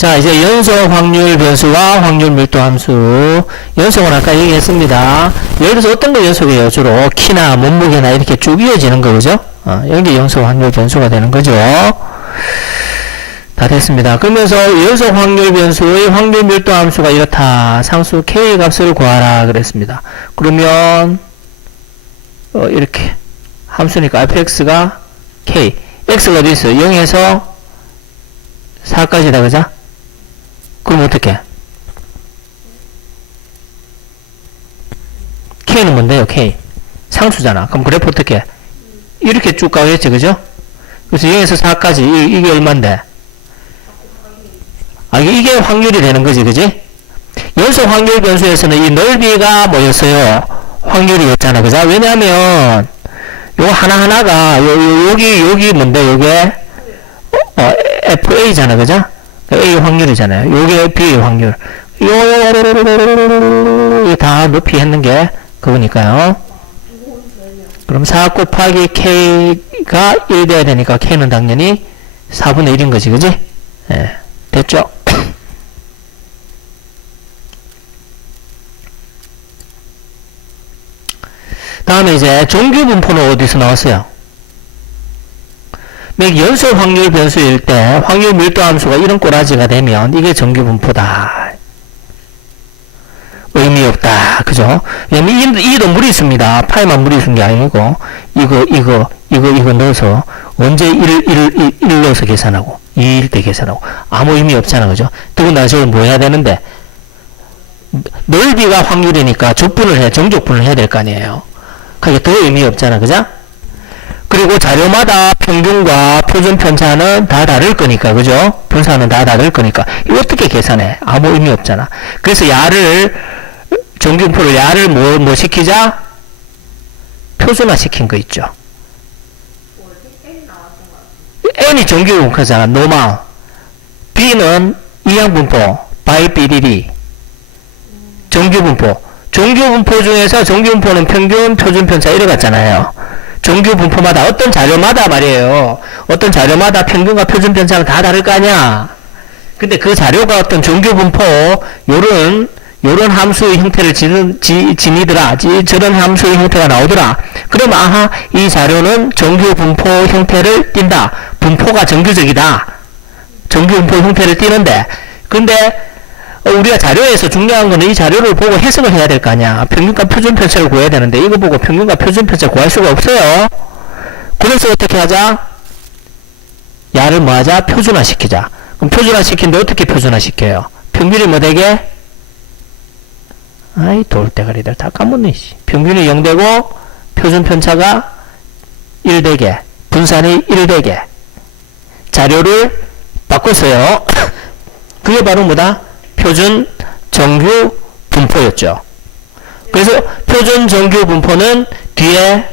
자, 이제 연속 확률 변수와 확률 밀도 함수. 연속은 아까 얘기했습니다. 예를 들어서 어떤 거 연속이에요? 주로 키나 몸무게나 이렇게 쭉 이어지는 거, 그죠? 여기 연속 확률 변수가 되는 거죠. 다 됐습니다. 그러면서 연속 확률 변수의 확률 밀도 함수가 이렇다. 상수 k 값을 구하라 그랬습니다. 그러면 이렇게 함수니까 fx가 k, x가 어디 있어요? 0에서 4까지다, 그죠? 그럼 어떻게? k는 뭔데요? k 상수잖아. 그럼 그래프 어떻게? 이렇게 쭉 가겠지, 그죠? 그래서 0에서 4까지 이게 얼만데? 이게 확률이 되는 거지, 그지? 연속 확률 변수에서는 이 넓이가 뭐였어요? 확률이었잖아, 그죠? 왜냐하면 요거 하나하나가 여기 뭔데? 요게 FA잖아, 그죠? A 확률이잖아요. 요게 B 확률. 요 다 높이 했는 게 그거니까요. 그럼 4 곱하기 K가 1 돼야 되니까 K는 당연히 4분의 1인 거지, 그지? 예. 됐죠? 다음에 이제 정규 분포는 어디서 나왔어요? 연속 확률 변수일 때 확률 밀도 함수가 이런 꼬라지가 되면 이게 정규 분포다. 의미 없다. 그죠? 왜냐면 이도 물이 있습니다. 파에만 물이 있는 게 아니고 이거 넣어서 언제 1 넣어서 계산하고 2일 때 계산하고 아무 의미 없잖아. 그죠? 더군다나 저건 뭐 해야 되는데 넓이가 확률이니까 정적분을 해야 될 거 아니에요. 그게 더 의미 없잖아. 그죠? 그리고 자료마다 평균과 표준 편차는 다 다를 거니까, 그죠? 분사는 다 다를 거니까. 이거 어떻게 계산해? 아무 의미 없잖아. 그래서 정규분포를 야를 뭐 시키자? 표준화 시킨 거 있죠. n이 정규분포잖아. 노멀. b는 이항분포. by BDD. 정규분포. 정규분포 중에서 정규분포는 평균, 표준 편차 이래 갔잖아요. 정규 분포마다 어떤 자료마다 말이에요. 어떤 자료마다 평균과 표준 편차는 다 다를 거 아니야. 근데 그 자료가 어떤 정규 분포 요런 함수의 형태를 지니더라. 저런 함수의 형태가 나오더라. 그럼 아하 이 자료는 정규 분포 형태를 띈다. 분포가 정규적이다. 정규 분포 형태를 띠는데 근데 우리가 자료에서 중요한 거는 이 자료를 보고 해석을 해야 될 거 아니야. 평균과 표준 편차를 구해야 되는데 이거 보고 평균과 표준 편차 구할 수가 없어요. 그래서 어떻게 하자? 야를 뭐 하자? 표준화 시키자. 그럼 표준화 시키는데 어떻게 표준화 시켜요? 평균이 뭐 되게? 아이 돌대가리들 다 까먹네. 평균이 0 되고 표준 편차가 1 되게 분산이 1 되게 자료를 바꿨어요. 그게 바로 뭐다? 표준 정규 분포였죠. 그래서 표준 정규 분포는 뒤에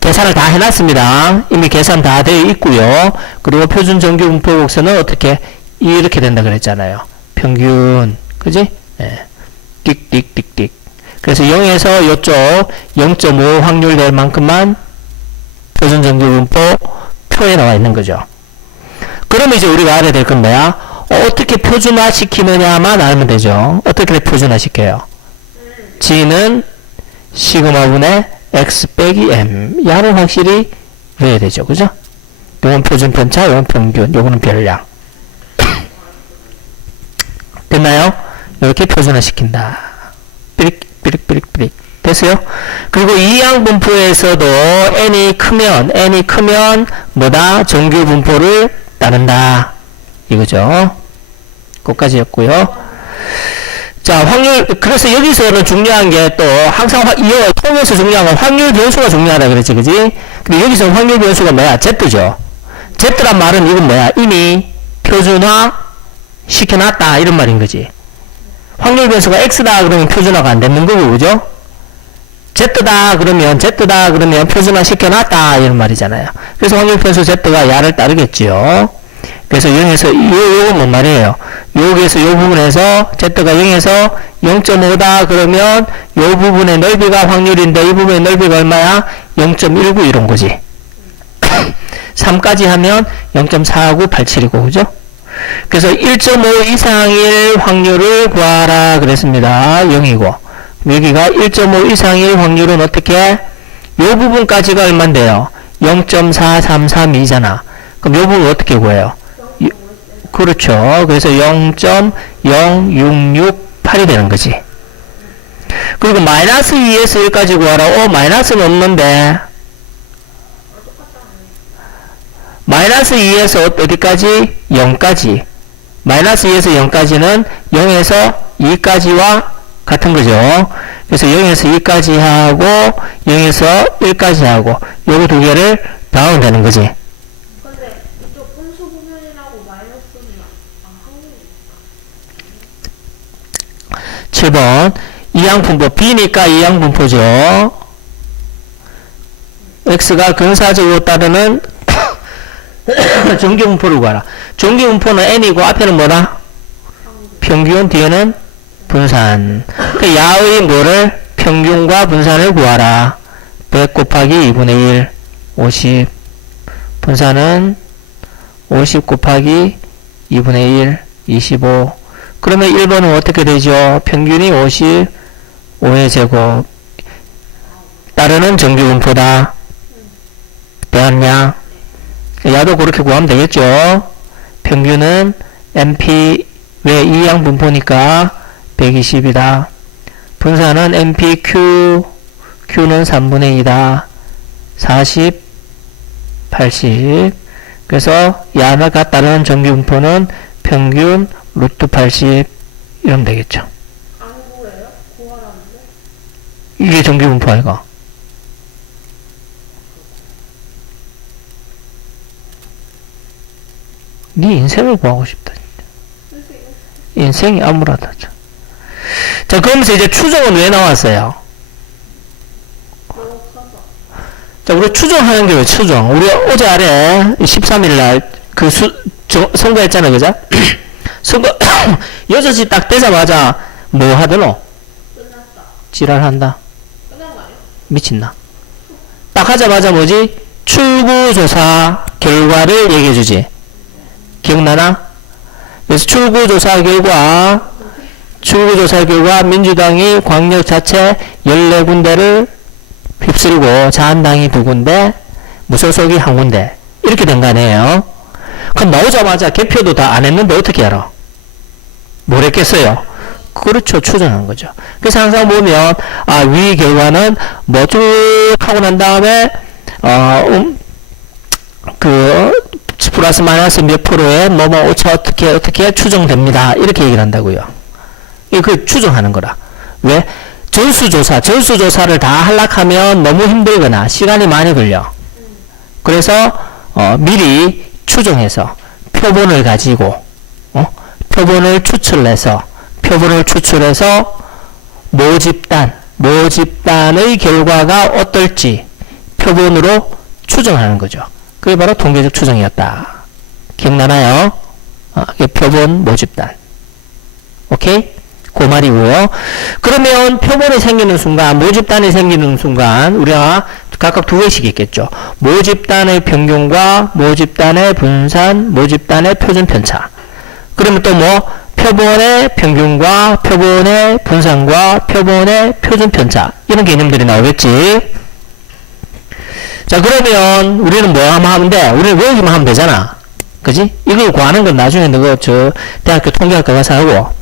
계산을 다 해놨습니다. 이미 계산 다 되어 있고요. 그리고 표준 정규 분포 곡선은 어떻게 이렇게 된다 그랬잖아요. 평균, 그지? 띡띡띡띡. 그래서 0에서 요쪽 0.5 확률 될 만큼만 표준 정규 분포 표에 나와 있는 거죠. 그러면 이제 우리가 알아야 될 건 뭐야? 어떻게 표준화 시키느냐만 알면 되죠. 어떻게 표준화 시켜요? g는 시그마분의 x 빼기 m. 야는 확실히 외워야 되죠. 그죠? 요건 표준 편차, 요건 평균, 요거는 별량. 됐나요? 이렇게 표준화 시킨다. 삐릭. 됐어요? 그리고 이항 분포에서도 n이 크면 뭐다? 정규 분포를 따른다. 이거죠. 끝까지였고요. 자, 확률, 그래서 여기서는 중요한 게 또 항상 이 통에서 중요한 건 확률 변수가 중요하다 그랬지, 그지? 근데 여기서 확률 변수가 뭐야? Z죠. Z란 말은 이건 뭐야? 이미 표준화 시켜놨다 이런 말인 거지. 확률 변수가 X다 그러면 표준화가 안 되는 거고, 그죠? Z다 그러면 표준화 시켜놨다 이런 말이잖아요. 그래서 확률 변수 Z가 야를 따르겠지요. 그래서 0에서 요건 뭔 말이에요? 여기에서 요 부분에서 Z가 0에서 0.5다 그러면 요 부분의 넓이가 확률인데 이 부분의 넓이가 얼마야? 0.19 이런 거지. 3까지 하면 0.4987이고 그죠? 그래서 1.5 이상일 확률을 구하라 그랬습니다. 0이고. 여기가 1.5 이상일 확률은 어떻게? 요 부분까지가 얼만데요? 0.4332잖아. 그럼 요 부분 어떻게 구해요? 그렇죠. 그래서 0.0668이 되는 거지. 그리고 마이너스 2에서 1까지 구하라. 마이너스는 없는데. 마이너스 2에서 어디까지? 0까지. 마이너스 2에서 0까지는 0에서 2까지와 같은 거죠. 그래서 0에서 2까지 하고 0에서 1까지 하고 요거 두 개를 더하면 되는 거지. 근데 이쪽 분수 부분이라고 마이너스는 한국이니까. 7번 이항분포 B니까 이항분포죠. X가 근사적으로 따르는 정규분포를 구하라. 정규분포는 N이고 앞에는 뭐다? 평균, 뒤에는 분산. 그 야의 뭐를? 평균과 분산을 구하라. 100 곱하기 2분의 1 50. 분산은 50 곱하기 2분의 1 25. 그러면 1번은 어떻게 되죠? 평균이 55의 제곱. 따르는 정규분포다. 되었냐? 야도 그렇게 구하면 되겠죠? 평균은 MP, 왜 이항 분포니까 120이다. 분산은 MPQ, Q는 3분의 2다. 40, 80. 그래서 야가 따르는 정규분포는 평균 루트 80 이러면 되겠죠. 안 구해요? 구하라는데? 이게 정규분포 아이가? 네 인생을 구하고 싶다. 인생이 암울하다. 자, 그러면서 이제 추정은 왜 나왔어요? 자, 우리 추정하는 게 왜 추정? 우리 어제 아래 13일날 그 선거했잖아, 그죠? 선거 6시 딱 되자마자 뭐 하더노? 끝났다. 지랄한다. 끝난 거 아니야? 미친나. 딱 하자마자 뭐지? 출구조사 결과를 얘기해주지. 기억나나? 그래서 출구조사 결과 민주당이 광역 자체 14군데를 휩쓸고 자한당이 2군데, 무소속이 1군데 이렇게 된 거 아니에요? 그럼 나오자마자 개표도 다 안 했는데 어떻게 알아? 뭘 했겠어요? 그렇죠. 추정한 거죠. 그래서 항상 보면 위 결과는 뭐 쭉 하고 난 다음에 플러스 마이너스 몇 프로에 뭐뭐 오차 어떻게 추정됩니다. 이렇게 얘기를 한다고요. 이거 추정하는 거라. 왜? 전수조사를 다 하려면 너무 힘들거나 시간이 많이 걸려. 그래서 미리 추정해서 표본을 가지고 표본을 추출해서 모집단의 결과가 어떨지 표본으로 추정하는 거죠. 그게 바로 통계적 추정이었다. 기억나나요? 이게 표본 모집단. 오케이? 그 말이고요. 그러면 표본이 생기는 순간, 모집단이 생기는 순간 우리가 각각 두 개씩 있겠죠. 모집단의 평균과 모집단의 분산, 모집단의 표준 편차. 그러면 또 뭐? 표본의 평균과 표본의 분산과 표본의 표준 편차. 이런 개념들이 나오겠지. 자, 그러면 우리는 뭐 하면 돼? 우리는 외우기만 하면 되잖아. 그지? 이걸 구하는 건 나중에 너가 대학교 통계학과 가서 하고.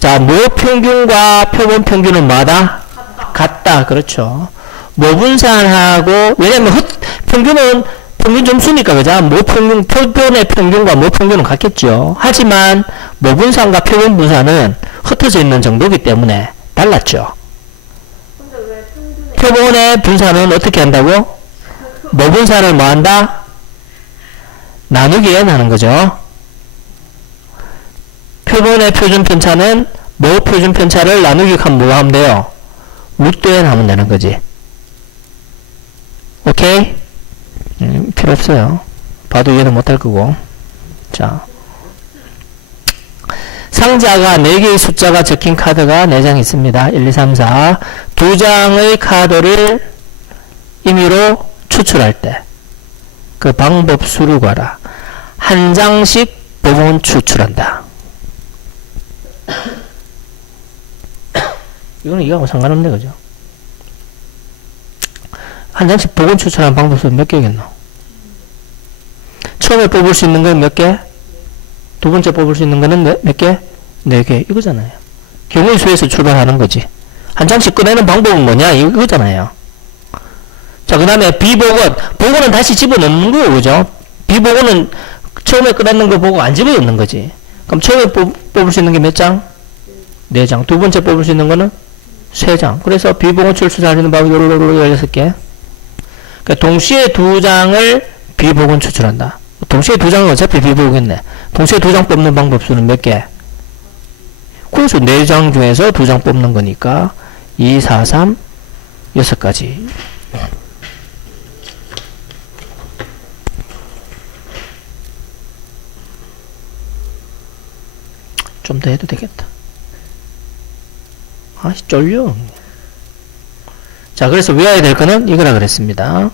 자, 모평균과 표본 평균은 뭐다? 같다. 그렇죠. 모분산하고, 왜냐면 평균은 평균 점수니까, 그죠? 모평균, 표본의 평균과 모평균은 같겠죠. 하지만 모분산과 표본 분산은 흩어져 있는 정도이기 때문에 달랐죠. 근데 왜 평균에 표본의 분산은 어떻게 한다고? 모분산을 뭐 한다? 나누기 n 하는 거죠. 표본의 표준 편차는 표준 편차를 나누기 하면 뭐 하면 돼요? 루트 n 하면 되는 거지. 오케이? 필요 없어요. 봐도 이해는 못할 거고. 자. 상자가 4개의 숫자가 적힌 카드가 4장 있습니다. 1, 2, 3, 4. 2장의 카드를 임의로 추출할 때 그 방법 수를 구하라. 한 장씩 보복은 추출한다. 이거는 이거하고 상관없네, 그죠? 한 장씩 복원 추출하는 방법은 몇 개겠노? 처음에 뽑을 수 있는 건 몇 개? 두 번째 뽑을 수 있는 거는 몇 개? 4개. 이거잖아요. 경우의 수에서 출발하는 거지. 한 장씩 꺼내는 방법은 뭐냐? 이거잖아요. 자, 그 다음에 비복원. 복원은 다시 집어넣는 거고, 그죠? 비복원은 처음에 꺼냈는 거 보고 안 집어넣는 거지. 그럼 처음에 뽑을 수 있는 게 몇 장? 4장. 두 번째 뽑을 수 있는 거는 3장. 그래서 비복원 추출하는 방법이 16개. 그러니까 동시에 2장을 비복원 추출한다. 동시에 2장은 어차피 비복이겠네. 동시에 2장 뽑는 방법 수는 몇 개? 그래서 4장 중에서 2장 뽑는 거니까 2, 4, 3, 6가지. 좀 더 해도 되겠다. 아씨, 쫄려. 자, 그래서 외워야 될 거는 이거라 그랬습니다.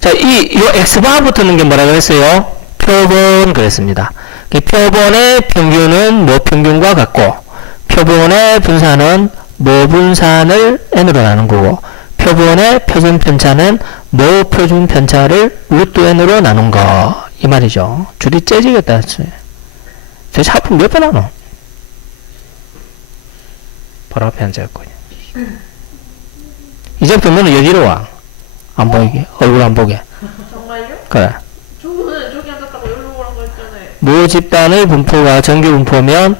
자, 요 X바 붙는 게 뭐라 그랬어요? 표본 그랬습니다. 표본의 평균은 뭐 평균과 같고, 표본의 분산은 뭐 분산을 n으로 나눈 거고, 표본의 표준 편차는 뭐 표준 편차를 루트 n으로 나눈 거. 이 말이죠. 줄이 째지겠다. 도대체 하품 몇 번 하노? 바로 앞에 앉아있고. 이제부터 여기로 와. 안 보이게. 얼굴 안 보게. 정말요? 그래. 저는 저기 앉았다고 여기로 오라고 했잖아요. 모집단의 분포가 정규 분포면,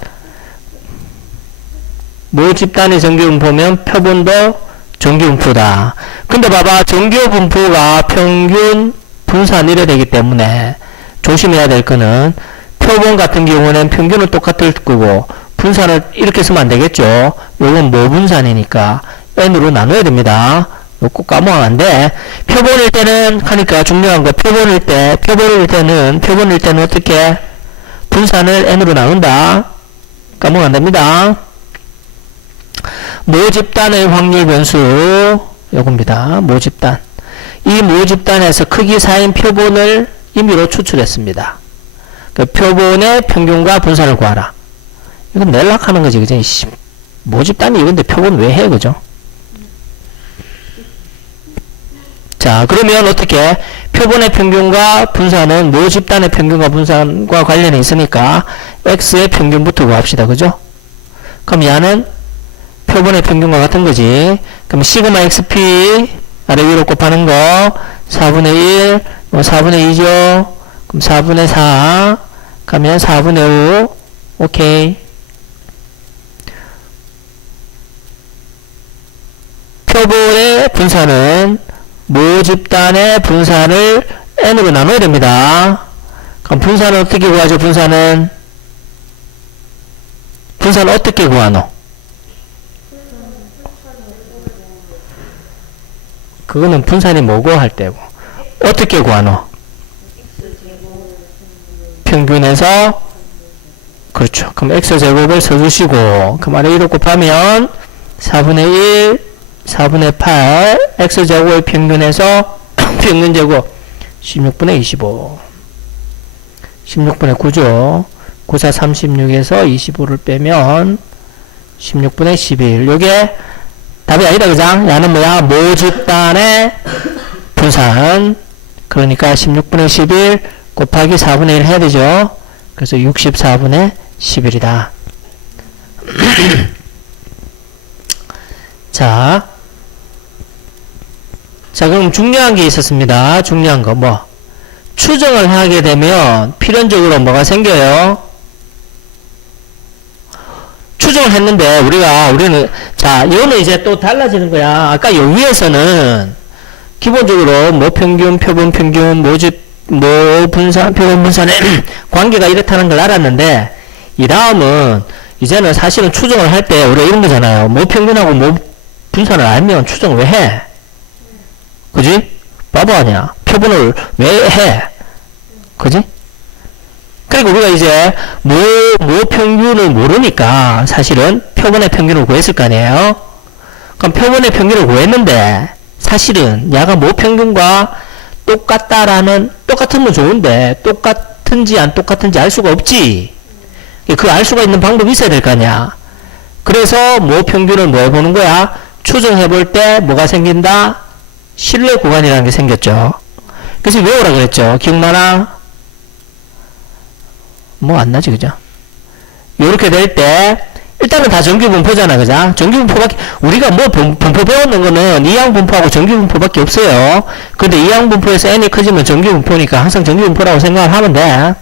모집단의 정규 분포면 표본도 정규 분포다. 근데 봐봐. 정규 분포가 평균 분산 이래 되기 때문에 조심해야 될 거는 표본 같은 경우는 평균은 똑같을 거고 분산을 이렇게 쓰면 안 되겠죠. 요건 뭐 분산이니까 n으로 나눠야 됩니다. 이거 꼭 까먹으면 안 돼. 표본일 때는 하니까 중요한 거 표본일 때는 어떻게 분산을 n으로 나눈다. 까먹으면 안 됩니다. 모집단의 확률 변수 요겁니다. 모집단. 이 모집단에서 크기 4인 표본을 임의로 추출했습니다. 그 표본의 평균과 분산을 구하라. 이건 낼락하는 거지, 그죠? 모집단이 이건데 표본 왜 해, 그죠? 자, 그러면 어떻게? 표본의 평균과 분산은 모집단의 평균과 분산과 관련이 있으니까 x의 평균부터 구합시다, 그죠? 그럼 얘는 표본의 평균과 같은 거지. 그럼 시그마 xp 아래 위로 곱하는 거 4분의 1, 4분의 2죠. 그럼 4분의 4 가면 4분의 5. 오케이. 표본의 분산은 모집단의 분산을 n으로 나눠야 됩니다. 그럼 분산은 어떻게 구하죠? 분산은 어떻게 구하노? 그거는 분산이 뭐고 할 때고. 어떻게 구하노? 평균에서, 그렇죠. 그럼 x제곱을 써주시고, 그 말에 1로 곱하면 4분의 1, 4분의 8, x제곱의 평균에서 평균제곱 16분의 25. 16분의 9죠. 9사 36에서 25를 빼면 16분의 11. 요게 답이 아니다, 그장? 야는 뭐야? 모집단의 분산. 그러니까 16분의 11 곱하기 4분의 1 해야 되죠? 그래서 64분의 11이다. 자, 그럼 중요한 게 있었습니다. 중요한 거, 뭐? 추정을 하게 되면 필연적으로 뭐가 생겨요? 추정을 했는데 우리는 자, 이거는 이제 또 달라지는 거야. 아까 요 위에서는 기본적으로 뭐 평균, 표본 평균, 모집, 뭐 분산, 표본 분산의 관계가 이렇다는 걸 알았는데 이 다음은 이제는 사실은 추정을 할 때 우리가 이런 거잖아요. 뭐 평균하고 뭐 분산을 알면 추정을 왜 해? 그지? 바보 아니야. 표본을 왜 해? 그지? 그리고 우리가 이제 뭐 평균을 모르니까 사실은 표본의 평균을 구했을 거 아니에요? 그럼 표본의 평균을 구했는데 사실은 야가 뭐 평균과 똑같으면 좋은데, 똑같은지 안 똑같은지 알 수가 없지. 그 알 수가 있는 방법이 있어야 될 거 아니야. 그래서 모 평균을 뭐 해보는 거야? 추정해 볼 때 뭐가 생긴다? 신뢰 구간이라는 게 생겼죠. 그래서 외우라 그랬죠. 기억나나? 뭐 안 나지, 그죠? 요렇게 될 때, 일단은 다 정규분포잖아, 그죠? 정규분포밖에, 우리가 뭐 분포 배우는 거는 이항분포하고 정규분포밖에 없어요. 근데 이항분포에서 n이 커지면 정규분포니까 항상 정규분포라고 생각을 하면 돼.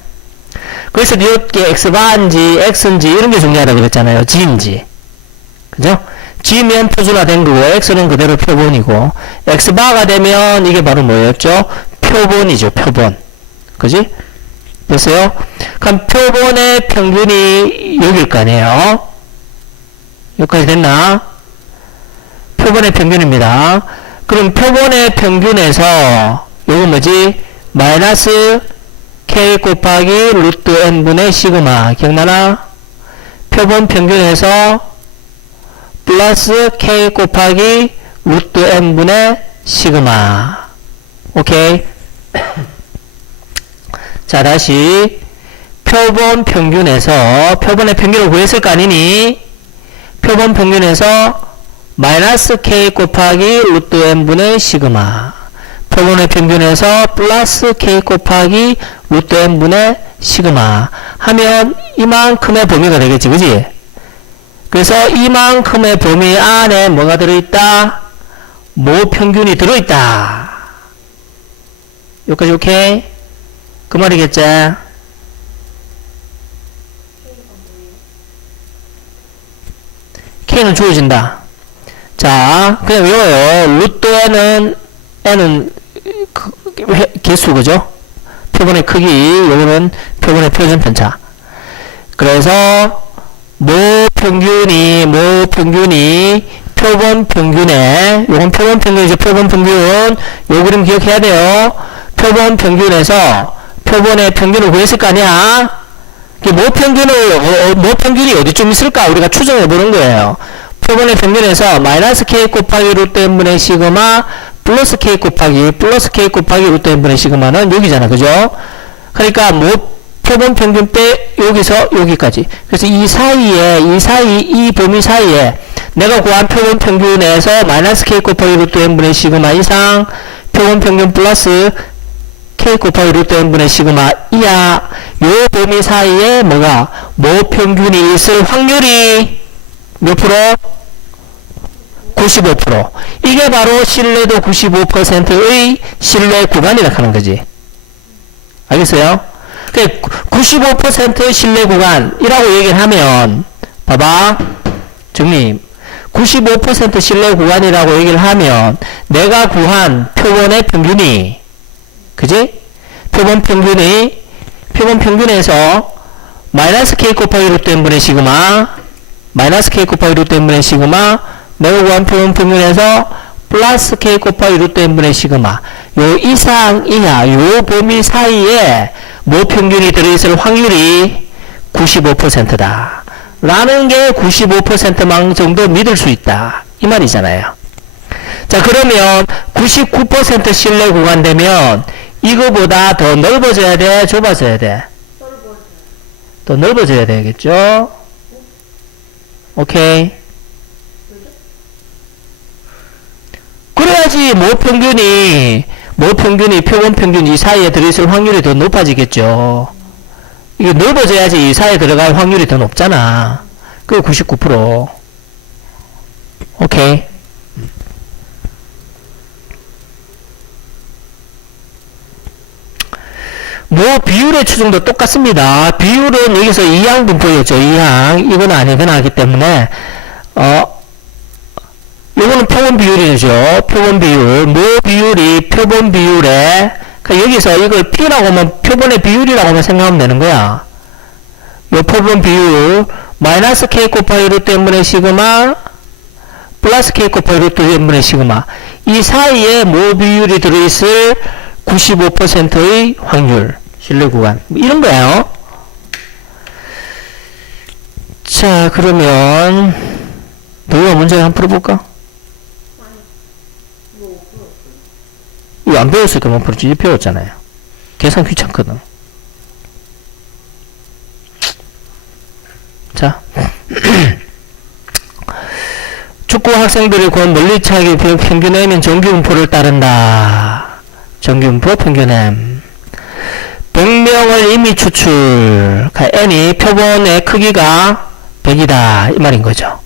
그래서 이렇게 x바인지 x인지 이런 게 중요하다고 그랬잖아요. g인지. 그죠? g면 표준화된 거고, x는 그대로 표본이고, x바가 되면 이게 바로 뭐였죠? 표본이죠, 표본. 그지? 됐어요? 그럼 표본의 평균이 여길 거 아니에요? 여기까지 됐나? 표본의 평균입니다. 그럼 표본의 평균에서 요거 뭐지? 마이너스 k 곱하기 루트 n분의 시그마 기억나나? 표본 평균에서 플러스 k 곱하기 루트 n분의 시그마. 오케이? 자, 다시 표본 평균에서 표본의 평균을 구했을 거 아니니? 표본 평균에서 마이너스 k 곱하기 루트 n분의 시그마. 표본의 평균에서 플러스 k 곱하기 루트 n분의 시그마 하면 이만큼의 범위가 되겠지, 그지? 그래서 이만큼의 범위 안에 뭐가 들어있다? 모 평균이 들어있다. 여기까지 오케이? 그 말이겠지? K는 주어진다. 자, 그냥 외워요. 루트 n은 개수, 그죠? 표본의 크기, 요거는 표본의 표준 편차. 그래서, 모 평균이 표본 평균에, 요건 표본 평균이죠. 표본 평균. 요 그림 기억해야 돼요. 표본 평균에서 표본의 평균을 구했을 거 아니야? 모 평균이 어디쯤 있을까? 우리가 추정해 보는 거예요. 표본의 평균에서 마이너스 k 곱하기 루트 n분의 시그마 플러스 k 곱하기 루트 n분의 시그마는 여기잖아, 그죠? 그러니까 표본 평균 빼 여기서 여기까지. 그래서 이 범위 사이에 내가 구한 표본 평균에서 마이너스 k 곱하기 루트 n분의 시그마 이상 표본 평균 플러스 k 곱하기 루트 n분의 시그마 이하 요 범위 사이에 뭐가 모 평균이 있을 확률이 몇 프로? 95%. 이게 바로 신뢰도 95%의 신뢰 구간이라 하는 거지. 알겠어요? 95%의 신뢰 구간이라고 얘기를 하면 봐봐. 정님 95% 신뢰 구간이라고 얘기를 하면 내가 구한 표본의 평균이 그지? 표본 평균에서 마이너스 k 곱하기 루트 n분의 시그마 내가 구한 표본 평균에서 플러스 k 곱하기 루트 n분의 시그마 요 이상 이하 요 범위 사이에 모 평균이 들어있을 확률이 95%다 라는 게 95%만 정도 믿을 수 있다 이 말이잖아요. 자, 그러면 99% 신뢰 구간 되면 이거보다 더 넓어져야 돼, 좁아져야 돼? 더 넓어져야 되겠죠? 오케이. 그래야지 모 평균이 표본 평균 이 사이에 들어있을 확률이 더 높아지겠죠. 이게 넓어져야지 이 사이에 들어갈 확률이 더 높잖아. 그게 99%. 오케이. 뭐 비율의 추정도 똑같습니다. 비율은 여기서 이항 분포였죠. 이항. 이건 아니거나 하기 때문에 이거는 표본 비율이죠. 표본 비율. 뭐 비율이 표본 비율에 그러니까 여기서 이걸 P라고 하면 표본의 비율이라고 하면 생각하면 되는 거야. 요 표본 비율 마이너스 K 곱하기 루트 n분의 시그마 플러스 K 곱하기 루트 n분의 시그마 이 사이에 뭐 비율이 들어있을 95%의 확률 신뢰 구간 이런 거예요. 자, 그러면 너희가 문제 한번 풀어볼까? 이거 안 배웠으니까 뭐 프로지지 배웠잖아요. 계산 귀찮거든. 자. 축구 학생들이 곧 멀리차기 평균 M인 정규분포를 따른다. 정규분포 평균 M. 100명을 이미 추출. N이 표본의 크기가 100이다. 이 말인 거죠.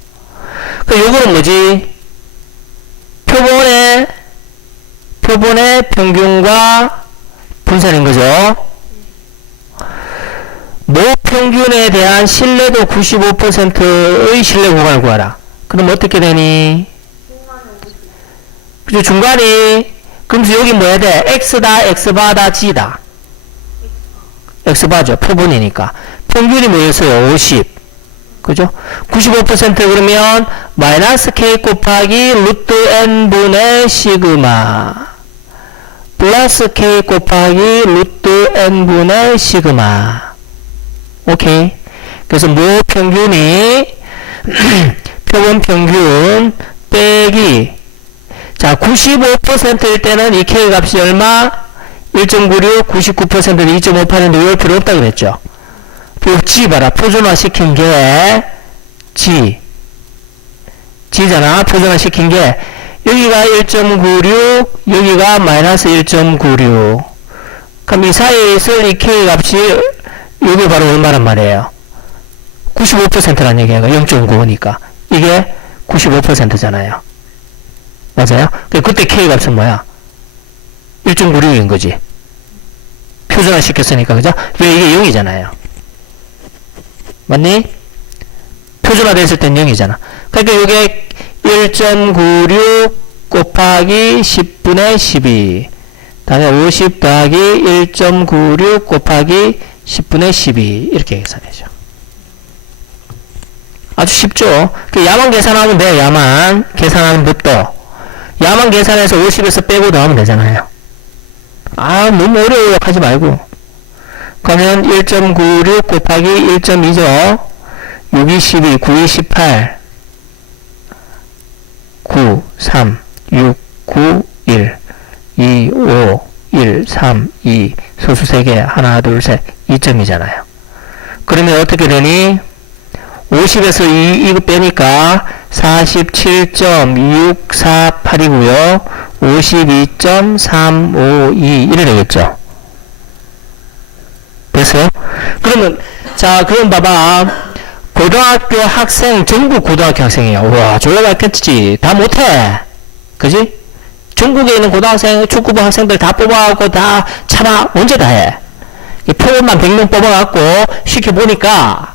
요거는 뭐지? 표본의 평균과 분산인 거죠. 모 평균에 대한 신뢰도 95%의 신뢰 구간을 구하라. 그럼 어떻게 되니? 그죠? 중간이, 그러면서 여기 뭐 해야 돼? X다, X바다, G다. X바죠. 표본이니까. 평균이 뭐였어요? 50. 그죠? 95% 그러면, 마이너스 K 곱하기 루트 N분의 시그마. 플러스 K 곱하기 루트 N분의 시그마. 오케이. 그래서 모 평균이, 표본 평균 빼기, 자 95%일 때는 이 K 값이 얼마? 1.96, 99%는 2.58인데 이럴 필요 없다 그랬죠. 그리고 G 봐라. 표준화 시킨 게 G잖아. 표준화 시킨 게 여기가 1.96, 여기가 마이너스 1.96. 그럼 이 사이에 있을 이 K 값이 여기 바로 얼마란 말이에요? 95%란 얘기야. 0.95니까. 이게 95%잖아요. 맞아요? 그때 K 값은 뭐야? 1.96인 거지. 표준화 시켰으니까, 그죠? 왜 이게 0이잖아요. 맞니? 표준화 됐을 땐 0이잖아. 그러니까 이게 1.96 곱하기 10분의 12. 다음에 50 더하기 1.96 곱하기 10분의 12. 이렇게 계산해줘. 아주 쉽죠? 야만 계산하면 돼. 야만 계산하는 법도. 야만 계산해서 50에서 빼고 나오면 되잖아요. 아, 너무 어려워요. 하지 말고. 그러면 1.96 곱하기 1.2죠. 6이 12, 9이 18, 9, 3, 6, 9, 1, 2, 5, 1, 3, 2, 소수 3개, 하나, 둘, 셋, 2점이잖아요. 그러면 어떻게 되니? 50에서 2 이거 빼니까 47.648이고요. 52.352 이래 되겠죠. 됐어요? 그러면 자, 그럼 봐봐. 고등학교 학생, 전국 고등학교 학생이에요. 우와, 졸라 많겠지. 다 못해. 그지? 전국에 있는 고등학생, 축구부 학생들 다 뽑아갖고 다 차마 언제 다 해? 표본만 100명 뽑아갖고 시켜보니까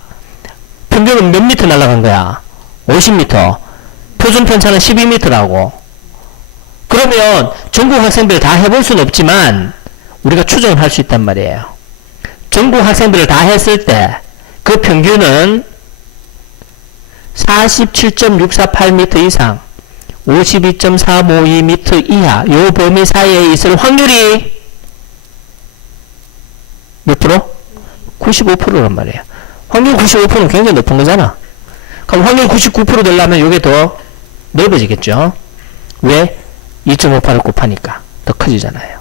평균은 몇 미터 날아간 거야? 50m. 표준 편차는 12m라고. 그러면 전국 학생들 다 해볼 수는 없지만 우리가 추정을 할 수 있단 말이에요. 전국 학생들을 다 했을 때 그 평균은 47.648m 이상, 52.352m 이하, 요 범위 사이에 있을 확률이 몇 프로? 95%란 말이에요. 확률 95%는 굉장히 높은 거잖아. 그럼 확률 99% 되려면 요게 더 넓어지겠죠? 왜? 2.58을 곱하니까 더 커지잖아요.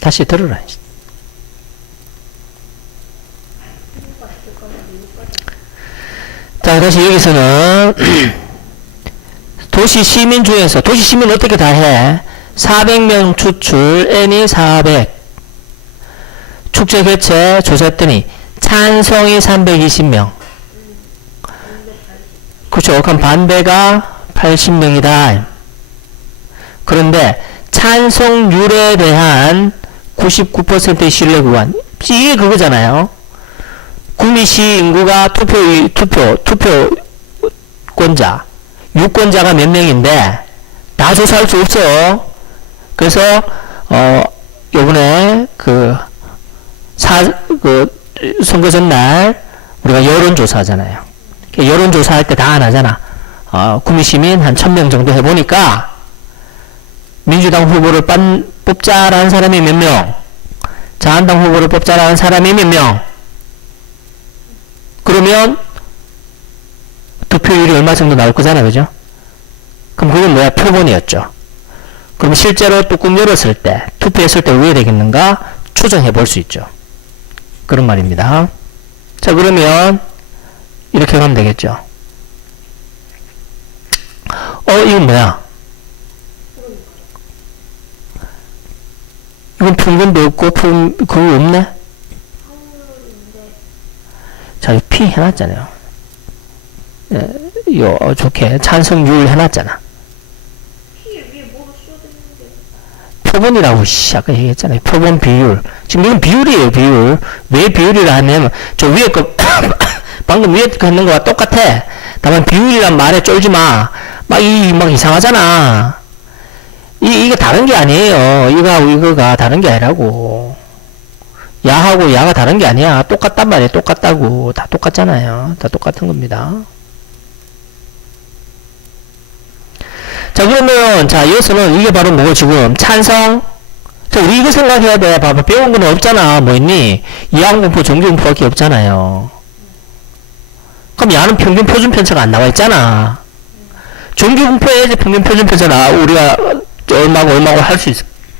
다시 들으라. 자, 다시 여기서는 도시 시민 중에서 도시 시민 어떻게 다 해? 400명 추출, N이 400. 축제 개최 조사했더니 찬성이 320명. 그렇죠. 그럼 반대가 80명이다. 그런데 찬성률에 대한 99%의 신뢰 구간. 이게 그거잖아요. 구미시 인구가 투표권자, 유권자가 몇 명인데 다 조사할 수 없어. 그래서 요번에 선거 전날 우리가 여론조사 하잖아요. 여론조사할 때 다 안 하잖아. 구미시민 한 1000명 정도 해보니까 민주당 후보를 뽑자라는 사람이 몇 명, 자한당 후보를 뽑자라는 사람이 몇 명. 그러면 득표율이 얼마 정도 나올 거잖아, 그죠? 그럼 그건 뭐야? 표본이었죠. 그럼 실제로 뚜껑 열었을 때, 투표했을 때 왜 되겠는가? 추정해 볼 수 있죠. 그런 말입니다. 자, 그러면 이렇게 가면 되겠죠. 이건 뭐야? 이건 평균도 없고, 그거 없네? 확률인데 자, P 해놨잖아요. 좋게. 찬성률 해놨잖아. 피 위에 뭐로 씌워졌는데 표본이라고, 아까 얘기했잖아요. 표본 비율. 지금 이건 비율이에요, 비율. 왜 비율이라 하냐면, 저 위에 거, 방금 위에 거 했는 거와 똑같아. 다만 비율이란 말에 쫄지 마. 막 이상하잖아. 이게 다른 게 아니에요. 이거하고 이거가 다른 게 아니라고. 야하고 야가 다른 게 아니야. 똑같단 말이에요. 똑같다고. 다 똑같잖아요. 다 똑같은 겁니다. 자, 그러면, 자, 여기서는 이게 바로 뭐고, 지금, 찬성? 자, 우리 이거 생각해야 돼. 봐봐. 배운 거는 없잖아. 뭐 있니? 이항공포, 정규공포밖에 없잖아요. 그럼 야는 평균 표준 편차가 안 나와 있잖아. 정규공포에 이제 평균 표준 편차나 우리가 얼마고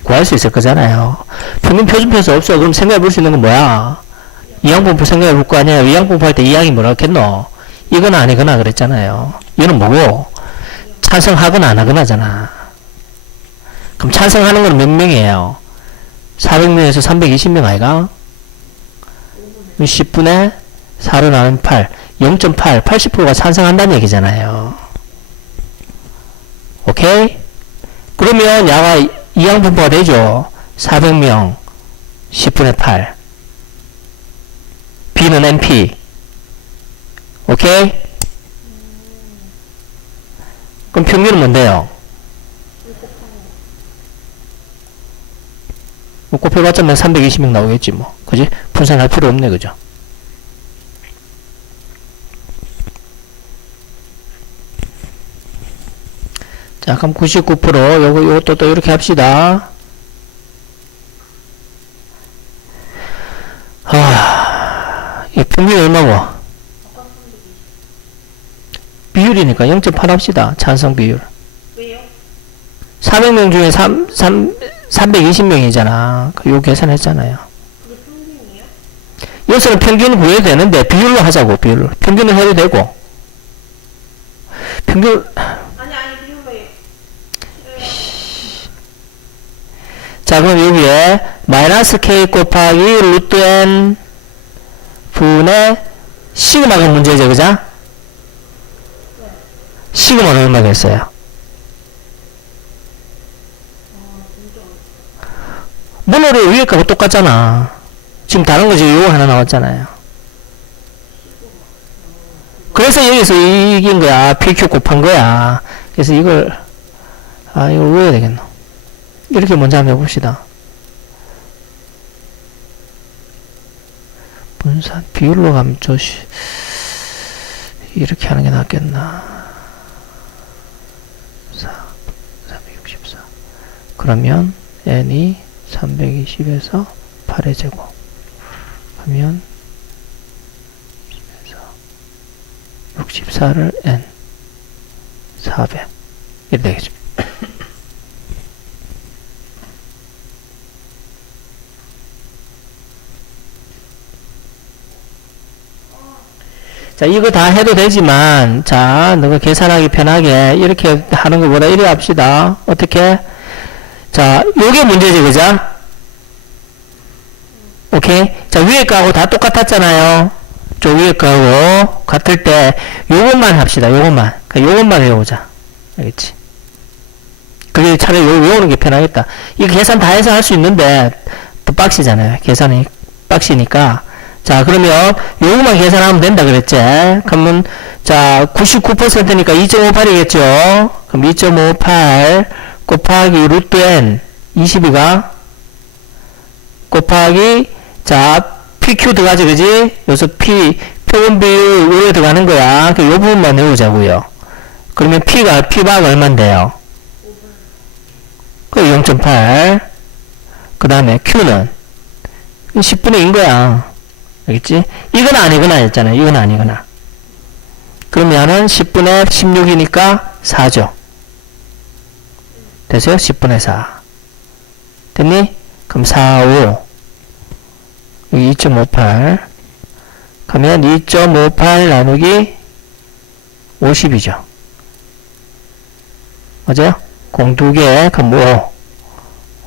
구할 수 있을 거잖아요. 평균 표준 편차 없어. 그럼 생각해 볼 수 있는 건 뭐야? 이항공포 생각해 볼 거 아니야. 이항공포 할 때 이항이 뭐라 했겠노? 이거나 아니거나 그랬잖아요. 얘는 뭐고? 찬성하거나 안 하거나잖아. 그럼 찬성하는 건 몇 명이에요? 400명에서 320명 아이가? 10분의 4로 나눈 8. 0.8, 80%가 찬성한다는 얘기잖아요. 오케이? 그러면 야가 이항분포가 되죠. 400명, 10분의 8. B는 NP. 오케이? 그럼 평균은 뭔데요? 뭐 곱해봤자 320명 나오겠지 뭐. 그지? 분산할 필요 없네. 그죠? 자, 그럼 99%, 요것도 또 이렇게 합시다. 이 평균이 얼마고? 비율이니까 0.8 합시다. 찬성 비율. 왜요? 400명 중에 320명이잖아. 요 계산했잖아요. 그게 평균이에요? 여기서는 평균 구해도 되는데, 비율로 하자고, 비율로. 평균은 해도 되고. 평균, 아니 비율로 해요. 자, 그럼 여기에 마이너스 k 곱하기 루트 n 분의 시그마가 문제죠, 그죠? 시그마는 얼마겠어요? 모노를 위에 거하고 똑같잖아. 지금 다른 거 지금 요거 하나 나왔잖아요. 그래서 여기서 이긴 거야. PQ 곱한 거야. 그래서 이걸, 이걸 외워야 되겠노. 이렇게 먼저 한번 해봅시다. 분산, 비율로 가면 이렇게 하는 게 낫겠나. 364. 그러면, n이 320에서 8의 제곱. 하면, 64를 n 400 이렇게 되겠죠. 자, 이거 다 해도 되지만, 자, 너가 계산하기 편하게 이렇게 하는 것보다 이래 합시다. 어떻게? 자, 요게 문제지, 그죠? 오케이? 자, 위에 거하고 다 똑같았잖아요. 저 위에 거하고 같을 때 요것만 합시다. 요것만. 그러니까 요것만 외우자. 알겠지? 그게 차라리 외우는 게 편하겠다. 이거 계산 다 해서 할 수 있는데 또 빡시잖아요. 계산이 빡시니까. 자, 그러면 요것만 계산하면 된다 그랬지? 그러면 자, 99%니까 2.58이겠죠? 그럼 2.58 곱하기 루트 n 22가 곱하기 자 PQ 들어가지, 그지? 여기서 P, 표본 비율, 요에 들어가는 거야. 요 부분만 외우자고요. 그러면 P바가 얼만데요? 그 0.8. 그 다음에 Q는 10분의 2인 거야. 알겠지? 이거나 아니거나 했잖아요. 이거나 아니거나. 그러면은 10분의 16이니까 4죠. 됐어요? 10분의 4. 됐니? 그럼 4, 5. 여기 2.58. 그러면 2.58 나누기 50이죠. 맞아요? 공 2개, 그럼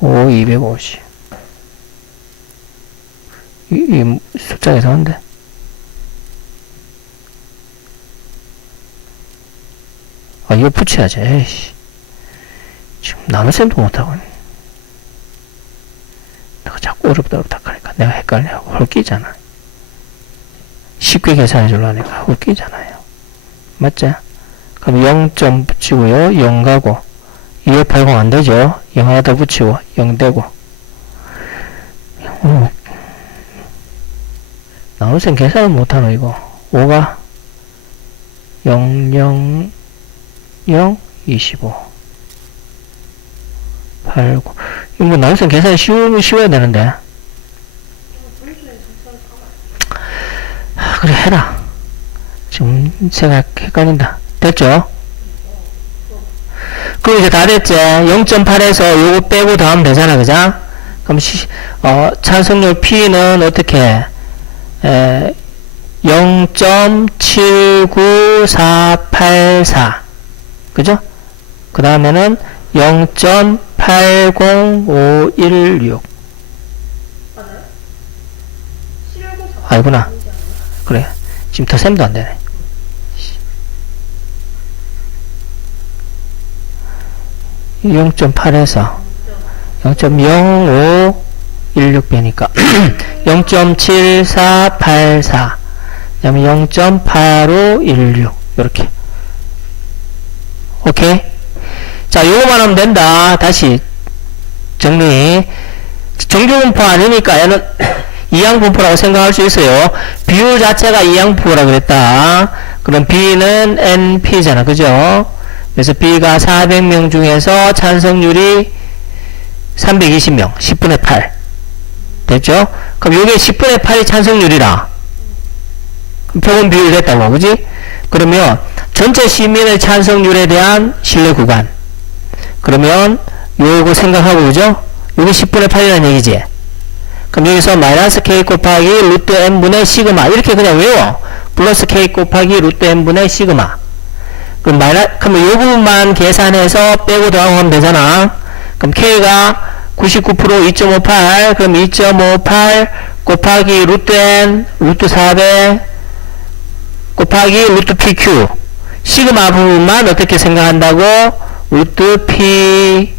5, 250. 이 숫자가 이상한데? 이거 붙여야지. 에이씨. 지금 나눗셈도 못하고. 내가 자꾸 어렵다 하니까 내가 헷갈려하고 헐끼잖아. 쉽게 계산해 주려니까 헐끼잖아요. 맞죠? 그럼 0점 붙이고요. 0 가고. 2580 안 되죠? 0 하나 더 붙이고 0 되고. 나눗셈 계산을 못하노 이거. 5가 0, 0, 0, 25. 8, 9. 이거 뭐 나눗셈 계산이 쉬워야 되는데. 그래, 해라. 지금 생각 헷갈린다. 됐죠? 그럼 이제 다 됐지? 0.8에서 요거 빼고 더하면 되잖아, 그죠? 그럼 찬성률 P는 어떻게? 0.79484. 그죠? 그 다음에는 0.80516. 맞아요? 719 아이구나. 그래. 지금 더 셈도 안 되네. 0.8에서 0.0516배니까 0.7484 그다음에 0.8516 요렇게. 오케이? 자, 요거만 하면 된다. 다시 정리. 정규분포 아니니까 얘는 이항분포라고 생각할 수 있어요. 비율 자체가 이항분포라고 그랬다. 그럼 B는 NP잖아. 그죠? 그래서 B가 400명 중에서 찬성률이 320명. 10분의 8. 됐죠? 그럼 요게 10분의 8이 찬성률이라. 그럼 표본 비율 됐다고. 그지? 그러면 전체 시민의 찬성률에 대한 신뢰 구간. 그러면 요거 생각하고, 그죠? 요게 10분의 8이라는 얘기지. 그럼 여기서 마이너스 K 곱하기 루트 N분의 시그마. 이렇게 그냥 외워. 플러스 K 곱하기 루트 N분의 시그마. 그럼 요 부분만 계산해서 빼고 더하고 하면 되잖아. 그럼 K가 99% 2.58. 그럼 2.58 곱하기 루트 N, 루트 400 곱하기 루트 PQ. 시그마 부분만 어떻게 생각한다고? 루트 PQ.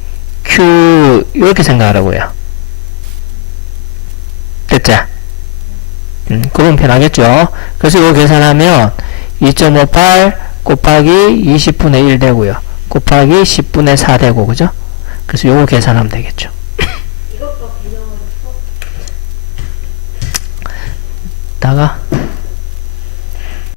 이렇게 생각하라고요. 됐죠? 그러면 편하겠죠? 그래서 이거 계산하면 2.58 곱하기 20분의 1 되고요. 곱하기 10분의 4 되고, 그죠? 그래서 요거 계산하면 되겠죠. 이것도 개념을 다가